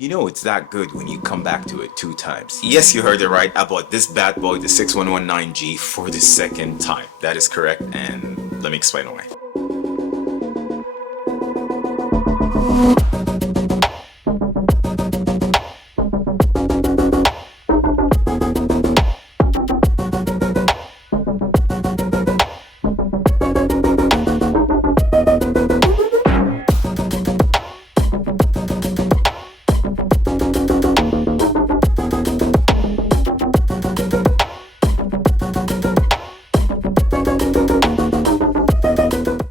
you know it's that good when you come back to it 2 times. Yes, you heard it right. I bought this bad boy, the 6119G, for the second time. That is correct, and let me explain why.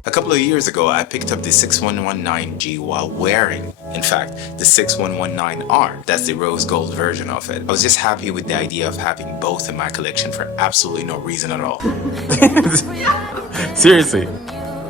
A couple of years ago, I picked up the 6119G while wearing, in fact, the 6119R. That's the rose gold version of it. I was just happy with the idea of having both in my collection for absolutely no reason at all. Seriously.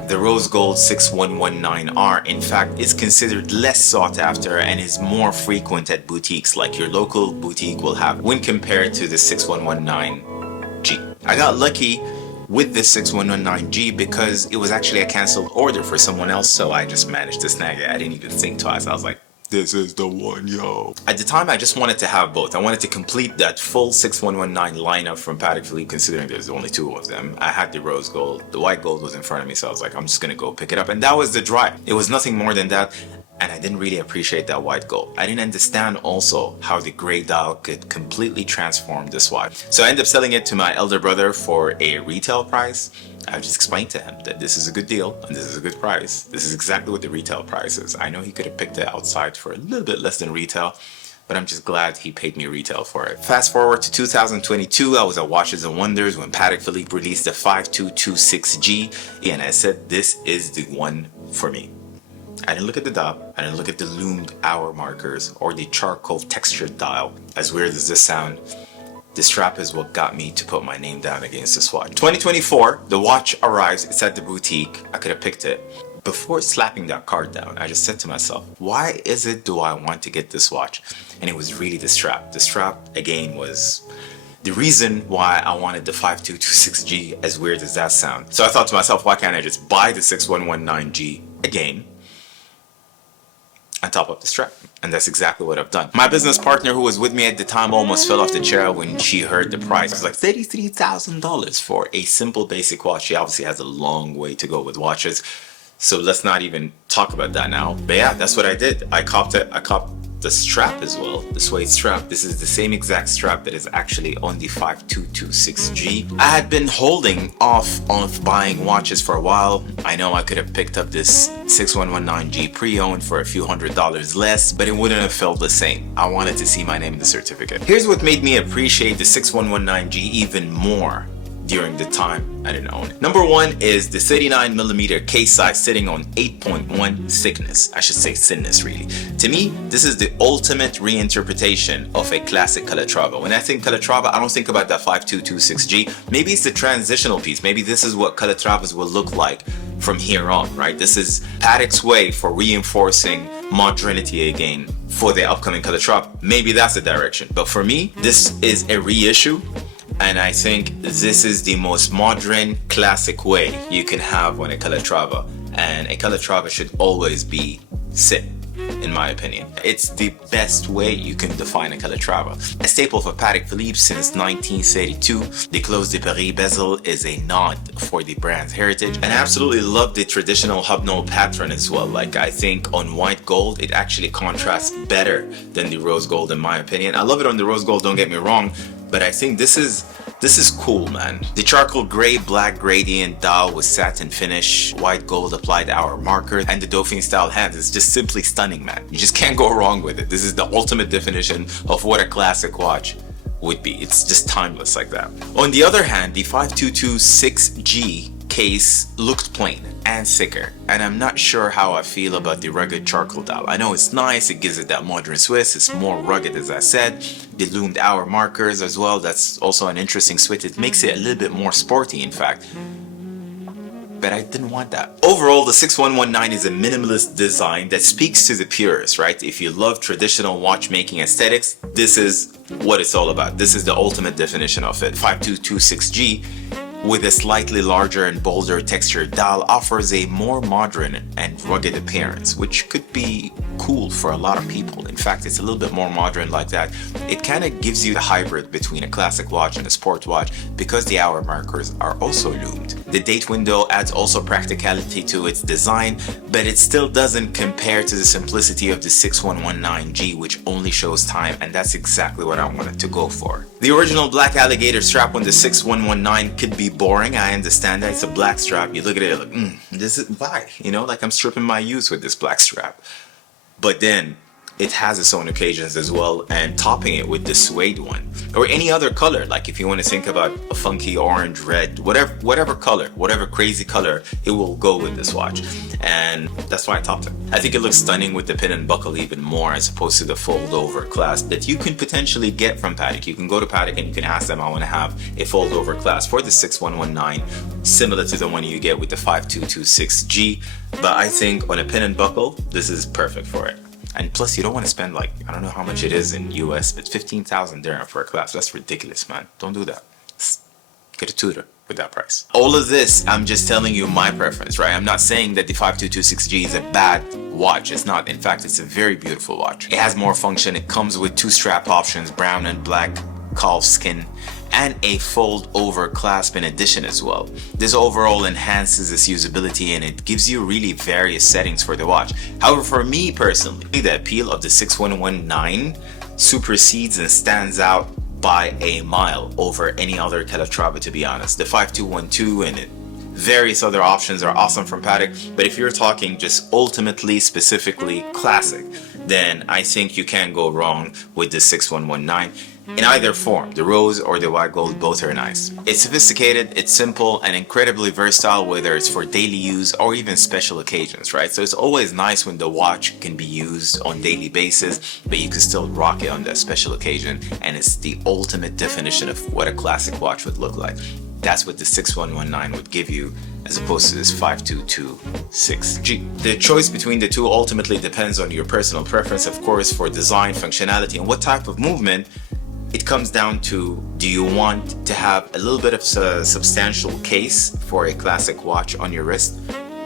The rose gold 6119R, in fact, is considered less sought after and is more frequent at boutiques like your local boutique will have when compared to the 6119G. I got lucky with this 6119G because it was actually a canceled order for someone else, so I just managed to snag it. I didn't even think twice. I was like, this is the one, yo. At the time, I just wanted to have both. I wanted to complete that full 6119 lineup from Patek Philippe, considering there's only 2 of them. I had the rose gold. The white gold was in front of me, so I was like, I'm just gonna go pick it up. And that was the drive. It was nothing more than that. And I didn't really appreciate that white gold. I didn't understand also how the gray dial could completely transform this watch. So I ended up selling it to my elder brother for a retail price. I just explained to him that this is a good deal and this is a good price. This is exactly what the retail price is. I know he could have picked it outside for a little bit less than retail, but I'm just glad he paid me retail for it. Fast forward to 2022, I was at Watches and Wonders when Patek Philippe released the 5226G, and I said, this is the one for me. I didn't look at the dial, I didn't look at the loomed hour markers or the charcoal textured dial. As weird as this sound, the strap is what got me to put my name down against this watch. 2024, the watch arrives, it's at the boutique, I could have picked it. Before slapping that card down, I just said to myself, why is it do I want to get this watch? And it was really the strap. The strap, again, was the reason why I wanted the 5226G, as weird as that sounds. So I thought to myself, why can't I just buy the 6119G again and top up the strap? And that's exactly what I've done. My business partner who was with me at the time almost fell off the chair when she heard the price. It was like $33,000 for a simple basic watch. She obviously has a long way to go with watches, so let's not even talk about that now. But yeah, that's what I did. I copped it. I copped the strap as well, the suede strap. This is the same exact strap that is actually on the 5226G. I had been holding off on buying watches for a while. I know I could have picked up this 6119G pre-owned for a few $100s less, but it wouldn't have felt the same. I wanted to see my name in the certificate. Here's what made me appreciate the 6119G even more during the time I didn't own it. Number one is the 39mm case size sitting on 8.1 thickness. I should say thinness, really. To me, this is the ultimate reinterpretation of a classic Calatrava. When I think Calatrava, I don't think about that 5226G. Maybe it's the transitional piece. Maybe this is what Calatravas will look like from here on, right? This is Patek's way for reinforcing modernity again for the upcoming Calatrava. Maybe that's the direction. But for me, this is a reissue. And I think this is the most modern, classic way you can have on a Calatrava. And a Calatrava should always be sit, in my opinion. It's the best way you can define a Calatrava. A staple for Patek Philippe since 1932, the Close de Paris bezel is a nod for the brand's heritage. And I absolutely love the traditional hobnail pattern as well. Like, I think on white gold, it actually contrasts better than the rose gold, in my opinion. I love it on the rose gold, don't get me wrong, but I think this is cool, man. The charcoal gray black gradient dial with satin finish, white gold applied hour marker, and the Dauphine style hands is just simply stunning, man. You just can't go wrong with it. This is the ultimate definition of what a classic watch would be. It's just timeless like that. On the other hand, the 5226G case looked plain and thicker, and I'm not sure how I feel about the rugged charcoal dial. I know it's nice, it gives it that modern twist, it's more rugged as I said. The loomed hour markers as well, that's also an interesting switch. It makes it a little bit more sporty, in fact. But I didn't want that. Overall, the 6119 is a minimalist design that speaks to the purists, right? If you love traditional watchmaking aesthetics, this is what it's all about. This is the ultimate definition of it. 5226G with a slightly larger and bolder textured dial offers a more modern and rugged appearance, which could be cool for a lot of people. In fact, it's a little bit more modern like that. It kind of gives you a hybrid between a classic watch and a sport watch because the hour markers are also loomed. The date window adds also practicality to its design, but it still doesn't compare to the simplicity of the 6119G, which only shows time, and that's exactly what I wanted to go for. The original black alligator strap on the 6119 could be boring. I understand that. It's a black strap. You look at it like, this is why, you know, like I'm stripping my use with this black strap. But then it has its own occasions as well, and topping it with the suede one or any other color, like if you want to think about a funky orange, red, whatever color, whatever crazy color, it will go with this watch, and that's why I topped it. I think it looks stunning with the pin and buckle even more as opposed to the fold over clasp that you can potentially get from Patek. You can go to Patek and you can ask them, I want to have a fold over clasp for the 6119, similar to the one you get with the 5226G, but I think on a pin and buckle, this is perfect for it. And plus, you don't want to spend like, I don't know how much it is in US, but 15,000 dirham for a clasp. That's ridiculous, man. Don't do that. Get a tutor with that price. All of this, I'm just telling you my preference, right? I'm not saying that the 5226G is a bad watch. It's not. In fact, it's a very beautiful watch. It has more function. It comes with two strap options, brown and black calf skin, and a fold over clasp in addition as well. This overall enhances its usability and it gives you really various settings for the watch. However, for me personally, the appeal of the 6119 supersedes and stands out by a mile over any other Calatrava, to be honest. The 5212 and various other options are awesome from Patek, but if you're talking just ultimately, specifically classic, then I think you can't go wrong with the 6119. In either form, the rose or the white gold, both are nice. It's sophisticated, it's simple, and incredibly versatile, whether it's for daily use or even special occasions, right? So it's always nice when the watch can be used on daily basis, but you can still rock it on that special occasion, and it's the ultimate definition of what a classic watch would look like. That's what the 6119 would give you, as opposed to this 5226G. The choice between the two ultimately depends on your personal preference, of course, for design, functionality, and what type of movement. It comes down to, do you want to have a little bit of a substantial case for a classic watch on your wrist,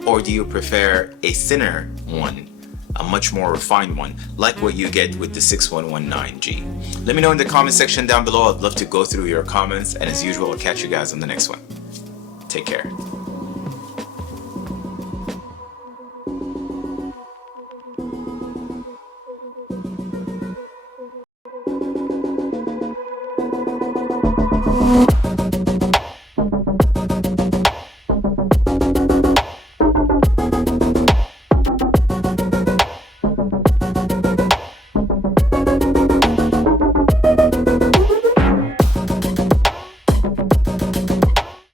or do you prefer a thinner one, a much more refined one, like what you get with the 6119G? Let me know in the comment section down below. I'd love to go through your comments, and as usual, I'll catch you guys on the next one. Take care.